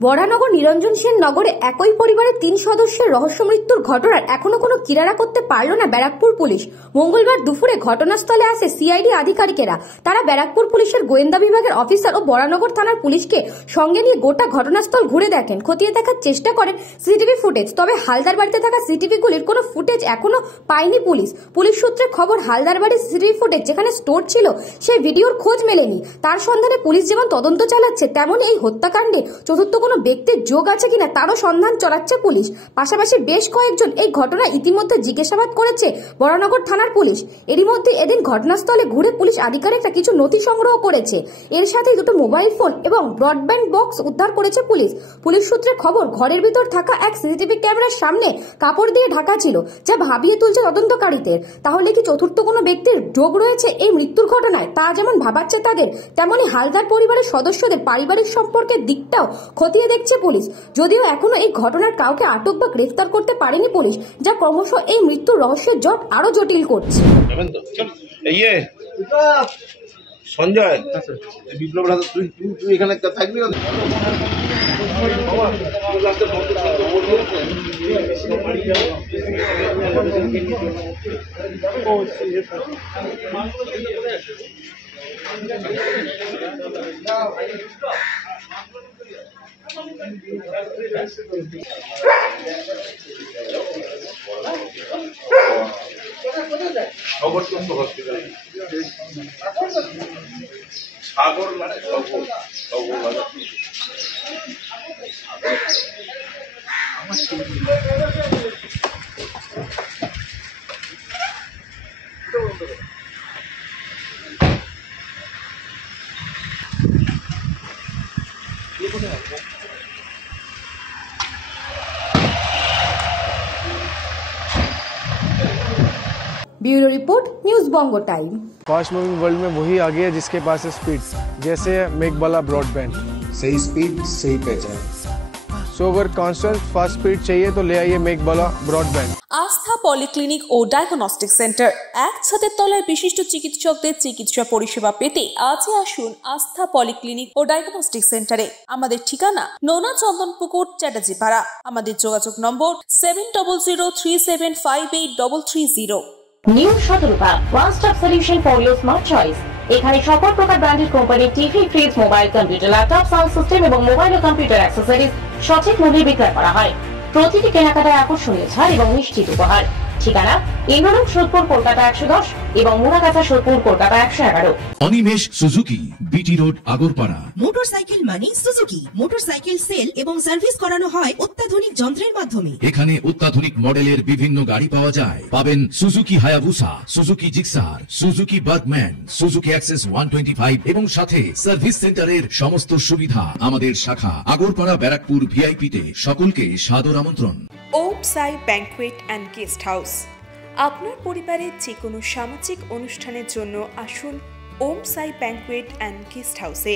বরানগর নিরঞ্জন সেন নগরে একই পরিবারের 3 সদস্যের রহস্য মৃত্যুর ঘটনার এখনো কোনো কিনারা করতে পারল না ব্যারাকপুর পুলিশ। মঙ্গলবার দুপুরে ঘটনাস্থলে আসে সিআইডি আধিকারিকেরা। তারা ব্যারাকপুর পুলিশের গোয়েন্দা বিভাগের অফিসার ও বরানগর থানার পুলিশকে সঙ্গে নিয়ে গোটা ঘটনাস্থল ঘুরে দেখেন, খতিয়ে দেখার চেষ্টা করেন সিসিটিভি ফুটেজ। তবে হালদার বাড়িতে থাকা সিসিটিভিগুলির কোনো ফুটেজ এখনো পায়নি পুলিশ। পুলিশ সূত্রে খবর, হালদার বাড়ির সিসিটিভি ফুটেজ যেখানে স্টোর ছিল সেই ভিডিওর খোঁজ মেলেনি। তার সন্ধানে পুলিশ যেমন তদন্ত চালাচ্ছে, তেমনই এই হত্যাকাণ্ডে চতুর্থ কোনো ব্যক্তির যোগ আছে কিনা তারও সন্ধান চালাচ্ছে পুলিশ। পাশাপাশি বেশ কয়েকজন এই ঘটনা ইতিমধ্যে জিজ্ঞাসাবাদ করেছে বরানগর থানার পুলিশ। এরই মধ্যে এদিন ঘটনাস্থলে ঘুরে পুলিশ আধিকারিকরা কিছু নথি সংগ্রহ করেছে। এর সাথে দুটো মোবাইল ফোন এবং ব্রডব্যান্ড বক্স উদ্ধার করেছে পুলিশ। পুলিশ সূত্রে খবর, ঘরের ভিতর থাকা এক সিসিটিভি ক্যামেরার সামনে কাপড় দিয়ে ঢাকা ছিল, যা ভাবিয়ে তুলছে তদন্তকারীদের। তাহলে কি চতুর্থ কোনো ব্যক্তির যোগ রয়েছে এই মৃত্যুর ঘটনায়? তা যেমন ভাবাচ্ছে তাদের, তেমনি হালদার পরিবারের সদস্যদের পারিবারিক সম্পর্কের দিকটাও খতিয়ে দেখছে পুলিশ। যদিও এখনো এই ঘটনার কাউকে আটক বা গ্রেফতার করতে পারেনি পুলিশ, যা ক্রমশ এই মৃত্যুর রহস্যের জট আরো জটিল করছে। সঞ্জয় বিপ্লব, তুই এখানে থাকবি না? সাগর মানে bureau report, news Bongo time. Fast moving world में वही आगे है जिसके पास है स्पीड, जैसे मेघबाला ब्रॉडबैंड। सही स्पीड सही पहचान। सो अगर कांस्टेंट फास्ट स्पीड चाहिए तो ले आइए मेघबाला ब्रॉडबैंड। আস্থা পলিক্লিনিক ও ডায়াগনস্টিক সেন্টার, এক ছাদের তলায় বিশিষ্ট চিকিৎসকদের চিকিৎসা পরিষেবা পেতে আজই আসুন আস্থা পলিক্লিনিক ও ডায়াগনস্টিক সেন্টারে। আমাদের ঠিকানা নোনা চন্দনপুকুর, চ্যাটার্জিপাড়া। আমাদের যোগাযোগ নম্বর 7003758330। নিউ সতর্কতা, one stop solution for your smart choice. এখানে সকল প্রকার ব্র্যান্ডেড কোম্পানির TV, fridge, mobile, computer, laptop, sound system এবং মোবাইল ও কম্পিউটার অ্যাক্সেসরিজ সঠিক মূল্যে বিক্রয় করা হয়। প্রতিটি কেনাকাটায় আকর্ষণীয় ছাড় এবং নিশ্চিত উপহার। ঠিকানা ইন্দ্রনগর, সোদপুর, কলকাতা 110 এবং Muragachha, Sodepur, Kolkata 111। Animesh Suzuki, BT road, Agarpara. Motorcycle মানে সুজুকি। মোটরসাইকেল সেল এবং সার্ভিস করানো হয় অত্যাধুনিক যন্ত্রের মাধ্যমে। এখানে অত্যাধুনিক মডেলের বিভিন্ন গাড়ি পাওয়া যায়। পাবেন Suzuki Hayabusa, Suzuki Gixxer, Suzuki Bergman, Suzuki access 125 এবং সাথে সার্ভিস সেন্টারের সমস্ত সুবিধা। আমাদের শাখা আগরপাড়া, ব্যারাকপুর ভিআইপি তে। সকলকে সাদর আমন্ত্রণ। ওম সাই ব্যাংকুয়েট অ্যান্ড গেস্ট হাউস। আপনার পরিবারের যে কোনো সামাজিক অনুষ্ঠানের জন্য আসুন ওম সাই ব্যাংকুয়েট অ্যান্ড গেস্ট হাউসে।